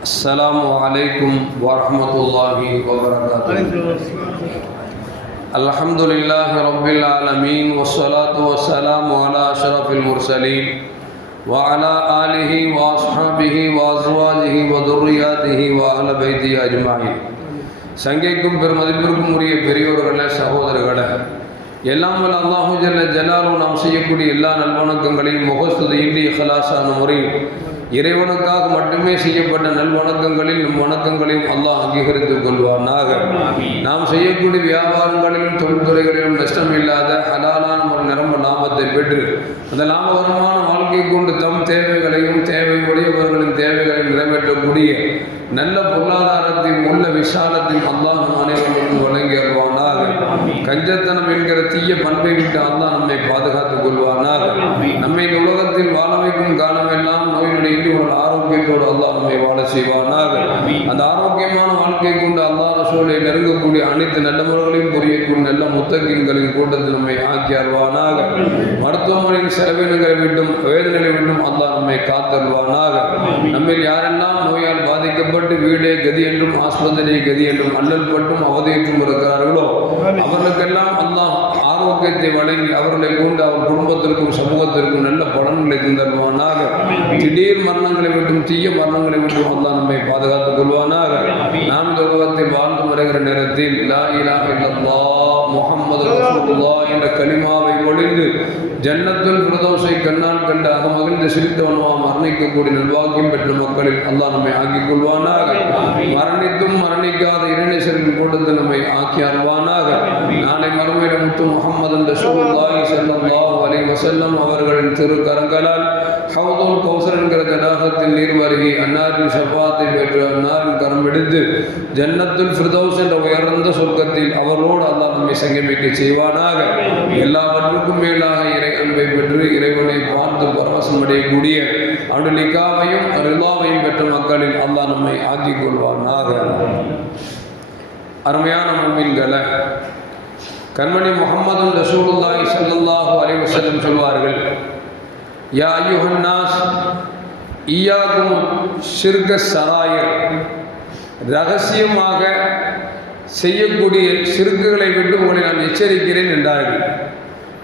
السلام عليكم ورحمة الله وبركاته الحمد لله رب العالمين والصلاة والسلام على أشرف المرسلين وعلى آله وأصحابه وأزواجه وذرياته وأهل بيته أجمعين சங்கைக்கும் பெருமதிப்பிற்கும் உரிய பெரியோர்களே சகோதரர்களே எல்லாம் வல்ல அல்லாஹு ஜல்ல ஜலாலும் நாம் செய்யக்கூடிய எல்லா நல்வணக்கங்களையும் முகஸ்துதியின்றி இஹலாசான முறையில் இறைவனுக்காக மட்டுமே செய்யப்பட்ட நல்வணக்கங்களில் நம் வணக்கங்களையும் அல்லாஹ் அங்கீகரித்துக் கொள்வானாக. நாம் செய்யக்கூடிய வியாபாரங்களிலும் தொழில்துறைகளிலும் நஷ்டம் இல்லாத ஹலாலான ஒரு நிரம்ப லாபத்தை பெற்று அந்த லாபகரமான வாழ்க்கை கொண்டு தம் தேவைகளையும் தேவை உடையவர்களின் தேவைகளையும் நிறைவேற்றக்கூடிய நல்ல பொருளாதாரத்தையும் உள்ள விசாலத்தையும் அல்லாஹ் அனைவருக்கும் வழங்கி அருவானாக கஞ்சத்தனம் என்கிற தீய பண்பை விட்டு அல்லாஹ் நம்மை பாதுகாத்துக் கொள்வானாக. நம்மை இந்த உலகத்தில் வாழ வைக்கும் காலம் எல்லாம் நோயினுடைய ஒரு ஆரோக்கியத்தோடு அல்லாஹ் நம்மை வாழ செய்வானாக. அந்த ஆரோக்கியமான வாழ்க்கை கொண்டு அல்லாஹ் ரசூலை நெருங்கக்கூடிய அனைத்து நல்லவர்களையும் புரியக்கூடிய நல்ல முத்தகின்களின் கூட்டத்தில் நம்மை ஆக்கி அருவானாக மருத்துவமனையின் செலவினங்களை விட்டும் வேதனைகளை விட்டும் அல்லாஹ் நம்மை காத்தருவானாக நம்மில் யாரெல்லாம் நோயால் பாதிக்கப்பட்டு வீடே கதி என்றும் ஆஸ்பத்திரி கதி என்றும் அல்லல் பட்டும் அவதேற்றும் இருக்கிறார்களோ அவர்களுக்கெல்லாம் அல்லாஹ் ஆரோக்கியத்தை வழங்கி அவர்களை கொண்டு அவர் குடும்பத்திற்கும் சமூகத்திற்கும் நல்ல பலன்களை தந்தருவானாக. திடீர் மரணங்களை விட்டும் தீய மரணங்களை விட்டும் அல்லாஹ் நம்மை பாதுகாத்துக் கொள்வானாக. நாம் இந்த வாழ்ந்து வருகிற நேரத்தில் லா இலாஹ இல்லல்லாஹ் முகமது ரசூலுல்லா என்ற கனிமாவை ஒழிந்து ஜன்னத்துல் பிரதோஷை கண்ணால் கண்டு அகமகிழ்ந்து சிரித்தவனுமா மரணிக்கக்கூடிய நல்வாக்கியம் பெற்ற மக்களில் அல்லாஹ் நம்மை ஆக்கிக் கொள்வானாக. மரணித்தும் மரணிக்காத இரணேசரின் கூட்டத்தில் நம்மை ஆக்கி அருவானாக நாளை மறுமையில முத்து முகமது ரசூலுல்லாஹி ஸல்லல்லாஹு அலைஹி வஸல்லம் அவர்களின் திருக்கரங்களால் ஹவுதுல் கௌசர் என்கிற ஜனாகத்தில் நீர் வருகி அன்னாரின் ஷஃபாத்தை பெற்று அன்னாரின் கரம் எடுத்து ஜன்னத்துல் ஃபிர்தௌஸ் என்ற உயர்ந்த சொர்க்கத்தில் அவரோடு அல்லாஹ் நம்மை சங்கமிக்க செய்வானாக. எல்லாவற்றுக்கும் மேலாக இறை அன்பை பெற்று இறைவனை பார்த்து பரவசம் அடையக்கூடிய அவருடைய நிக்காவையும் ரிலாவையும் பெற்ற மக்களில் அல்லாஹ் நம்மை ஆக்கிக் கொள்வானாக அருமையான முன்மீன்களை கண்மணி முகமது ரசூலுல்லாஹி ஸல்லல்லாஹு அலைஹி வஸல்லம் சொல்வார்கள் யா ஐயுஹன்னாஸ் ஈயாக்கும் சிர்க சராயர். ரகசியமாக செய்யக்கூடிய சிறுக்குகளை விட்டு உங்களை நான் எச்சரிக்கிறேன் என்றார்கள்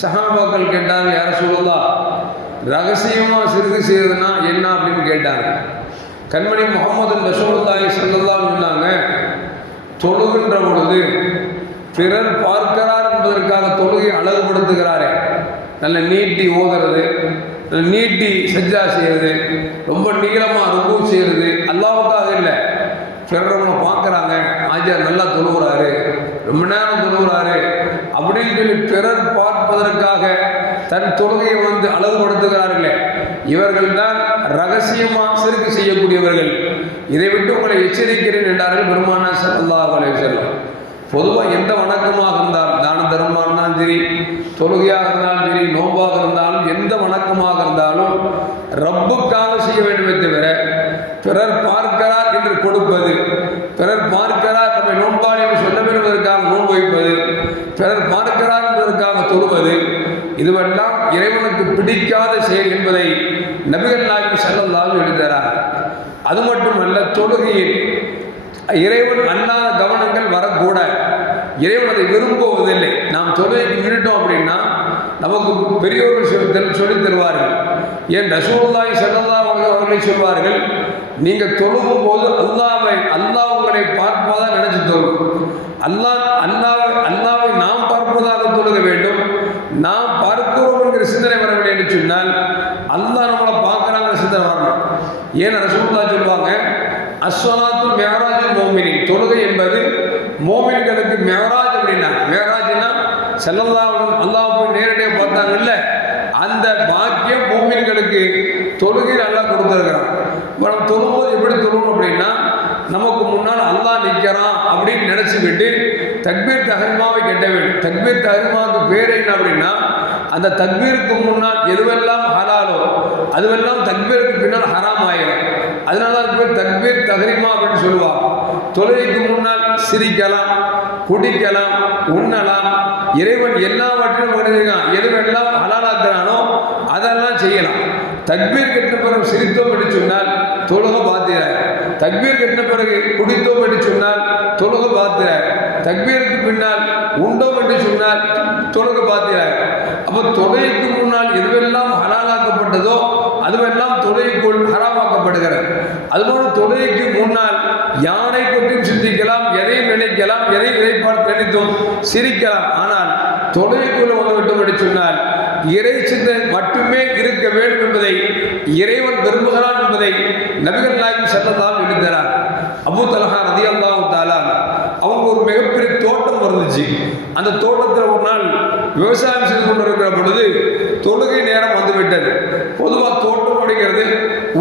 சஹாபாக்கள் கேட்டாங்க யார சொல்லலா ரகசியமாக சிறுகு செய்யறதுன்னா என்ன? அப்படின்னு கேட்டாங்க கண்மணி முகமது ரசூலுல்லாஹி ஸல்லல்லாஹு சொன்னாங்க தொழுகின்ற பொழுது பிறர் பார்க்கிறார் என்பதற்காக தொழுகை அழகுபடுத்துகிறாரே. நல்ல நீட்டி ஓதுறது நல்ல நீட்டி சஜ்ஜா செய்யறது ரொம்ப நீளமாக ருபு செய்யறது அல்லாவுக்காக இல்லை பிறர் ஆஜியார் நல்லா தொழுகிறாரு ரொம்ப நேரம் தொழுகிறாரு அப்படின்னு சொல்லி பிறர் பார்ப்பதற்காக தன் தொழுகையை வந்து அழகுபடுத்துகிறார்களே. இவர்கள் தான் ரகசியமாக சிறுக்கு செய்யக்கூடியவர்கள். இதை விட்டு உங்களை எச்சரிக்கிறேன் என்றார்கள் பெருமானா சல்லாஹ் அலைவசல்லம் பொதுவாக எந்த வணக்கமாக இருந்தால் தான தர்மமாக இருந்தாலும் சரி தொழுகையாக இருந்தாலும் சரி நோம்பாக இருந்தாலும் எந்த வணக்கமாக இருந்தாலும் ரப்புக்காக செய்ய வேண்டுமே தவிர பிறர் பார்க்கிறார் என்று கொடுப்பது பிறர் பார்க்கிறார் நம்மை நோன்பாளி என்று சொல்ல வேண்டுவதற்காக நோன்பு வைப்பது பிறர் பார்க்கிறார் என்பதற்காக தொழுவது இதுவெல்லாம் இறைவனுக்கு பிடிக்காத செயல் என்பதை நபிகள் நாயகம் செல்லல்லாமல் எழுதுகிறார். அது மட்டுமல்ல தொழுகையில் இறைவன் அல்லாத கவனங்கள் வரக்கூடாது இறைவன் அதை விரும்புவதில்லை. நாம் தொழுகைக்கு நின்றுட்டோம் அப்படின்னா நமக்கு பெரியோர்கள் சொல்லித் தருவார்கள். ஏன் ரசூல்லாய் செல்லல்லா அவர்களை சொல்வார்கள் நீங்கள் தொழுகும் போது அல்லாவை அல்லாஹ் உங்களை பார்ப்பதாக நினைச்சு தொழுகும் அல்லாஹ் அல்லாவை அல்லாவை நாம் பார்ப்பதாக தொழுக வேண்டும். நாம் பார்க்கிறோம் என்கிற சிந்தனை வர என்று சொன்னால் அல்லாஹ் நம்மளை பார்க்குறாங்கிற சிந்தனை வரணும். ஏன் ரசூல்லா சொல்லுவாங்க? அஸ்வலாத்து மேராஜ் மோமினி தொழுகை என்பது மோமின்களுக்கு மேராஜ் அப்படின்னா மேராஜ்னா செல்லல்லாவும் அல்லாஹ் போய் நேரடியாக பார்த்தாங்கல்ல அந்த பாக்கியம் மோமின்களுக்கு தொழுகை நல்லா கொடுத்துருக்குறான் இப்போ நம்ம தொழும்போது எப்படி தொழுணும் அப்படின்னா நமக்கு முன்னால் அல்லாஹ் நிற்கிறான் அப்படின்னு நினச்சிக்கிட்டு அகர்மாவை தகரிமாவை கெட்ட வேண்டும் தக்பீர் தகர்மாவுக்கு பேர் என்ன அப்படின்னா அந்த தக்பீருக்கு முன்னால் எதுவெல்லாம் ஹலாலோ அதுவெல்லாம் தக்பீருக்கு பின்னால் ஹராம் ஆயிடும் அதனால அது பேர் தக்பீர் தகரிமா அப்படின்னு சொல்லுவாங்க. தொழுகைக்கு முன்னால் சிரிக்கலாம் குடிக்கலாம் உண்ணலாம். இறைவன் எல்லாவற்றையும் பண்ணிருக்கான் எதுவெல்லாம் ஹலாலாக்குறானோ அதெல்லாம் செய்யலாம். தக்பீர் கெட்ட பிறகு சிரித்தோம் என்று சொன்னால் தொழுக பாத்திர தக்பீர் கட்டின பிறகு குடித்தோம் என்று சொன்னால் தொழுக பாத்திர தக்பீருக்கு பின்னால் உண்டோம் என்று சொன்னால் தொடக்க பாத்திர அப்போ தொழுகைக்கு முன்னால் எதுவெல்லாம் ஹலாலாக்கப்பட்டதோ அதுவெல்லாம் தொழுகைக்குள் ஹராமாக்கப்படுகிறது. அதுபோல தொழுகைக்கு முன்னால் யானை பற்றியும் சிந்திக்கலாம் எதையும் நினைக்கலாம் எதை இறைப்பாடு நினைத்தும் சிரிக்கலாம். ஆனால் தொழுகைக்குள்ள வந்துவிட்டோம் என்று சொன்னால் இறை சிந்தனை மட்டுமே இருக்க வேண்டும் என்பதை இறைவன் விரும்புகிறான் என்பதை நபிகள் நாயகம் செல்லலாம் எழுதுகிறார் அபு தலஹா ரதி அல்லாஹு தாலா அவங்க ஒரு மிகப்பெரிய தோட்டம் இருந்துச்சு. அந்த தோட்டத்தில் ஒரு நாள் விவசாயம் செய்து கொண்டிருக்கிற பொழுது தொழுகை நேரம் வந்துவிட்டது. பொதுவாக தோட்டம் அப்படிங்கிறது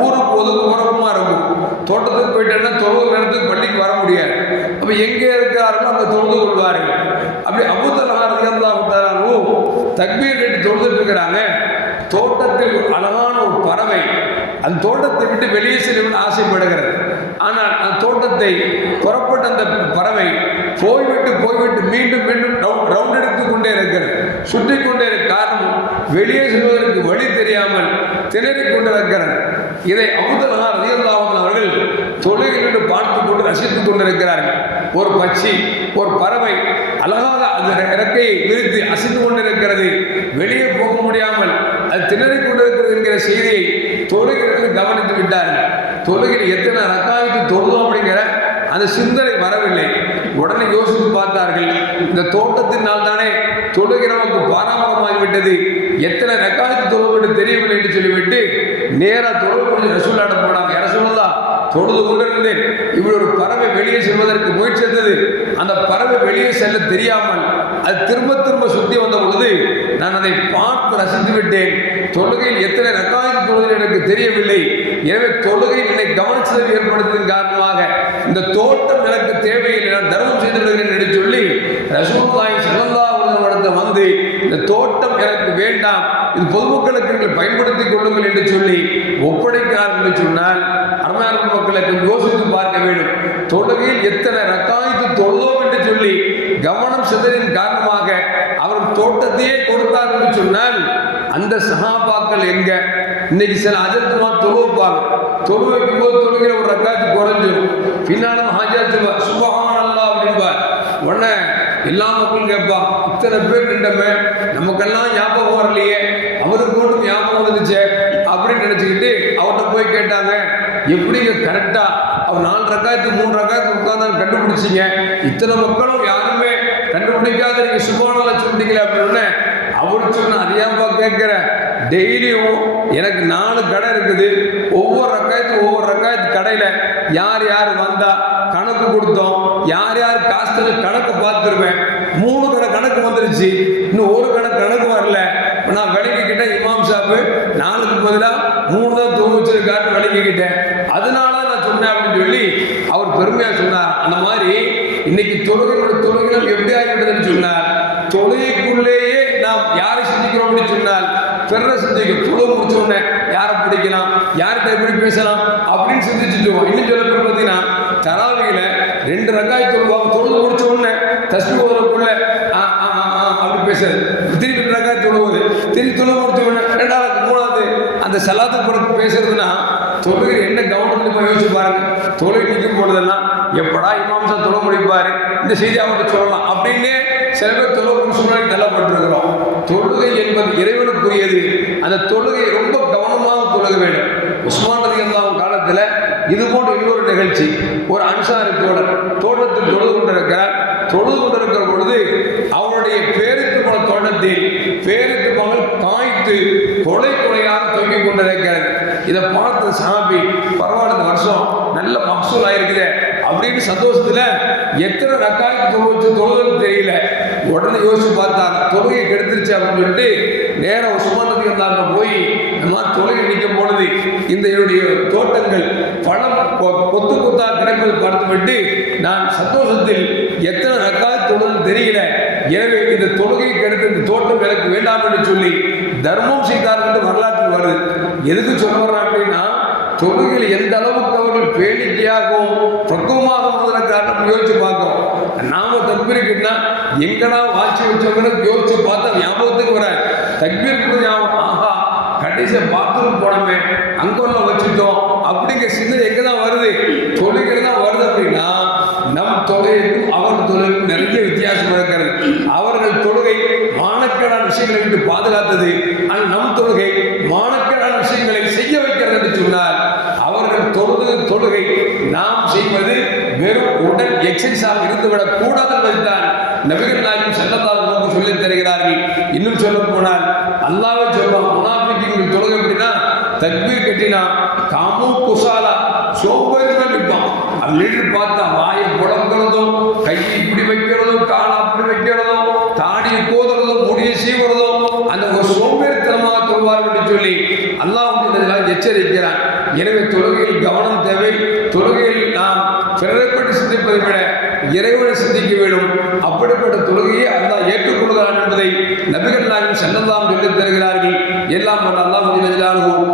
ஊருக்கு ஒதுக்குப்புறமா இருக்கும். தோட்டத்துக்கு போயிட்டேன்னா தொழுகை நேரத்துக்கு பள்ளிக்கு வர முடியாது. அப்போ எங்கே இருக்கிறார்களோ அங்கே தொழுது கொள்வார்கள். அப்படி அபு தலஹா ரதி அல்லாஹு தாலானோ தக்பீர் கேட்டு தொழுதுட்டு இருக்கிறாங்க தோட்டத்தில் ஒரு அழகான ஒரு பறவை அந்த தோட்டத்தை விட்டு வெளியே செல்லும்னு ஆசைப்படுகிறது. ஆனால் அந்த தோட்டத்தை புறப்பட்ட அந்த பறவை போய்விட்டு போய்விட்டு மீண்டும் மீண்டும் ரவுண்ட் ரவுண்ட் எடுத்து கொண்டே இருக்கிறது. சுற்றி கொண்டே இருக்க காரணம் வெளியே செல்வதற்கு வழி தெரியாமல் திணறிக் கொண்டிருக்கிறது இதை அபுதலா ரதியல்லாஹன் அவர்கள் தொழுகையிலிருந்து பார்த்து கொண்டு ரசித்துக் கொண்டிருக்கிறார்கள். ஒரு பட்சி ஒரு பறவை அழகாக அந்த இறக்கையை விரித்து அசைந்து கொண்டிருக்கிறது. வெளியே போக முடியாமல் அது திணறிக் கொண்டிருக்கிறது என்கிற செய்தியை தொழுகிறது கவனித்து விட்டார்கள். தொழுகிற எத்தனை ரக்காயத்து தொழுதோம் அப்படிங்கிற அந்த சிந்தனை வரவில்லை. உடனே யோசித்து பார்த்தார்கள் இந்த தோட்டத்தினால் தானே தொழுகிறவங்க நமக்கு பாராமரமாகிவிட்டது எத்தனை ரக்காயத்து தொழுவது தெரியவில்லை என்று சொல்லிவிட்டு நேராக தொழுது முடிஞ்சு ரசூலாட போனாங்க. ரசூலா தொழுது கொண்டிருந்தேன். இப்படி ஒரு பறவை வெளியே செல்வதற்கு முயற்சி அந்த பறவை வெளியே செல்ல தெரியாமல் அது திரும்ப திரும்ப சுத்தி வந்த பொழுது நான் அதை பார்த்து ரசித்து விட்டேன் தொழுகையில் எத்தனை ரக்காய்க்கு தொழுகை எனக்கு தெரியவில்லை. எனவே தொழுகை என்னை கவனிச்சதை ஏற்படுத்தியதன் காரணமாக இந்த தோட்டம் எனக்கு தேவையில்லை. நான் தர்மம் செய்து விடுகிறேன் என்று சொல்லி ரசூல்லாய் செல்லல்லா இடத்தை வந்து இந்த தோட்டம் எனக்கு வேண்டாம். இது பொதுமக்களுக்கு நீங்கள் பயன்படுத்திக் கொள்ளுங்கள் என்று சொல்லி ஒப்படைக்கிறார் என்று சொன்னால் அருமையான மக்களை கொஞ்சம் யோசித்து பார்க்க வேண்டும். தொழுகையில் எத்தனை ரக்காயத்து தொழுதோம் என்று சொல்லி கவனம் சிதறின் காரணமாக தோட்டத்தையே கொடுத்தார் சொன்னால் அந்த சகாபாக்கள் எங்க? இன்னைக்கு சில அதிர்த்தமா தொழுவைப்பாங்க. தொழு வைக்கும் போது தொழுகிற ஒரு ரக்காத்து குறைஞ்சிடும் பின்னாலும் ஹாஜா சொல்வா சுபகான் அல்லா அப்படின்பார். உடனே எல்லா மக்களும் கேட்பா இத்தனை பேர் நின்றமே நமக்கெல்லாம் ஞாபகம் வரலையே அவருக்கு மட்டும் ஞாபகம் வந்துச்சு அப்படின்னு நினச்சிக்கிட்டு அவர்கிட்ட போய் கேட்டாங்க. எப்படிங்க கரெக்டா அவர் நாலு ரக்காயத்து மூணு ரக்காயத்து உட்காந்து கண்டுபிடிச்சிங்க. இத்தனை மக்களும் யாருமே கண்டுபிடிக்காத நீங்க சுபானலா சொல்லிட்டீங்களே அப்படின்னு அவர் சொன்ன அறியாமப்பா கேட்கிற டெய்லியும் எனக்கு நாலு கடை இருக்குது. ஒவ்வொரு ரக்காயத்துக்கு ஒவ்வொரு ரக்காயத்து கடையில் யார் யார் வந்தா கணக்கு கொடுத்தோம். யார் யார் காசு கணக்கு பார்த்துருவேன். மூணு கடை கணக்கு வந்துருச்சு. இன்னும் ஒரு கடை கணக்கு வரல. நான் விளங்கிக்கிட்ட இமாம் சாப்பு. நாலுக்கு பதிலாக மூணு தான் தூங்க வச்சிருக்காருன்னு விளங்கிக்கிட்டேன் அதனால நான் சொன்னேன் அப்படின்னு சொல்லி அவர் பெருமையாக சொன்னார்? அந்த மாதிரி இன்னைக்கு தொழுகையோட தொழுகைகள் எப்படி ஆகிவிட்டதுன்னு சொன்னால் தொழுகைக்குள்ளேயே நாம் யாரை சிந்திக்கிறோம் அப்படின்னு சொன்னால் பிறரை சிந்திக்கும் தொழு முடிச்ச உடனே யாரை பிடிக்கலாம் யார்கிட்ட எப்படி பேசலாம் அப்படின்னு சிந்திச்சுட்டுவோம் இன்னும் சொல்ல பார்த்தீங்கன்னா தராவியில் ரெண்டு ரங்காய் தொழுவாங்க தொழுது முடிச்ச உடனே தஸ்மி ஓதுறக்குள்ள ஆ ஆ ஆ, ஆ அப்படி பேசுறது. திருப்பி ரெண்டு ரக்காய் தொழுவது. திருப்பி தொழு முடிச்ச உடனே ரெண்டாவது மூணாவது அந்த சலாத்து படத்து பேசுறதுன்னா தொழுகை என்ன கவனத்தில் போய் யோசிச்சு பாருங்க. தொழுகை நிற்கும் பொழுதெல்லாம் எப்படா இமாம்சா தொழ முடிப்பாரு? இந்த செய்தி அவர்கிட்ட சொல்லலாம் அப்படின்னே சில பேர் தொழ சூழ்நிலை தள்ளப்பட்டிருக்கிறோம். தொழுகை என்பது இறைவனுக்குரியது. அந்த தொழுகை ரொம்ப கவனமாக தொழுக வேண்டும். உஸ்மான் ரதி அல்லாவும் காலத்தில் இது போன்ற இன்னொரு நிகழ்ச்சி ஒரு அன்சாரி தோழர் தோட்டத்தில் தொழுது கொண்டிருக்கிறார். தொழுது கொண்டிருக்கிற பொழுது அவருடைய பேருக்கு போன தோட்டத்தில் பேரு மகள் காய்த்து கொலை கொலையாக தொங்கிக் கொண்டிருக்கிறது இதை பார்த்த சாபி பரவாயில்ல இந்த வருஷம் நல்ல மகசூல் ஆயிருக்குதே அப்படின்னு சந்தோஷத்துல எத்தனை ரக்காய்க்கு தொழுவச்சு தொழுதுன்னு தெரியல. உடனே யோசிச்சு பார்த்தாங்க தொழுகை கெடுத்துருச்சு அப்படின்னு சொல்லிட்டு நேரம் உஸ்மானத்துக்கு இருந்தாங்க போய் நம்ம தொழுகை நிற்கும் பொழுது இந்த என்னுடைய தோட்டங்கள் பழம் கொத்து கொத்தா கிடைப்பது பார்த்துவிட்டு நான் சந்தோஷத்தில் எத்தனை ரக்காய் தொழுதுன்னு தெரியல. எனவே இந்த தொழுகை கெடுத்து இந்த தோட்டம் எனக்கு வேண்டாம் என்று சொல்லி தர்மம் செய்தார்கள் என்று வரலாற்றில் வருது. எதுக்கு சொல்ல வர்றேன் அப்படின்னா தொழுகையில் எந்த அளவுக்கு அவர்கள் பேணிக்கையாகவும் பக்குவமாக யோசிச்சு பார்க்கிறோம் நாம தக்பீருக்குன்னா எங்கடா வாட்சி வச்சவங்க யோசிச்சு பார்த்தா ஞாபகத்துக்கு வர தக்பீருக்கு ஞாபகம் ஆஹா கடைசியாக பாத்ரூம் போனோமே அங்கொல்ல வச்சுட்டோம். அப்படிங்கிற சின்ன எங்கே தான் வருது? தொழுகிறது தான் வருது அப்படின்னா நம் தொழுகைக்கும் அவர் தொழுகைக்கும் நிறைய வித்தியாசம் இருக்கிறது. அவர்கள் தொழுகை மானக்கேடான விஷயங்களை விட்டு பாதுகாத்தது ஆனால் நம் தொழுகை மானக்கேடான விஷயங்களை செய்ய வைக்கிறது என்று சொன்னால் அவர்கள் தொழுது தொழுகை நாம் செய்வது வெறும் உடல் எக்ஸசைஸாக இருந்துவிடக் கூடாது என்பதுதான் நபிகள் நாயகம் செல்லத்தால் நமக்கு சொல்லித் தருகிறார்கள் இன்னும் சொல்ல போனால் அல்லாவே சொல்லுவான் முனாஃபிக்கின் தொழுகை எப்படின்னா தக்பீர் கட்டினா குசாலா குசாலா சோம்பேறிதான் நிற்பான் அவன் லீடர் பார்த்தா வாயை புடங்குறதும் கையை இப்படி வைக்கிறதும் காலை அப்படி வைக்கிறதும் தாடியை கோதுறதும் முடியை சீவுறதும் அந்த ஒரு சோம்பேறித்தனமாக சொல்வார்கள் சொல்லி அல்லாஹ் வந்து இதெல்லாம் எச்சரிக்கிறான். எனவே தொழுகையில் கவனம் தேவை. தொழுகையில் நாம் பிறரைப்பட்டு சிந்திப்பதை விட இறைவனை சிந்திக்க வேண்டும். அப்படிப்பட்ட தொழுகையை அல்லாஹ் ஏற்றுக்கொள்கிறான் என்பதை நபிகள் நாயகம் செல்லலாம் சொல்லித் தருகிறார்கள். எல்லாம் அல்லாஹ் முடிவதிலாகவும்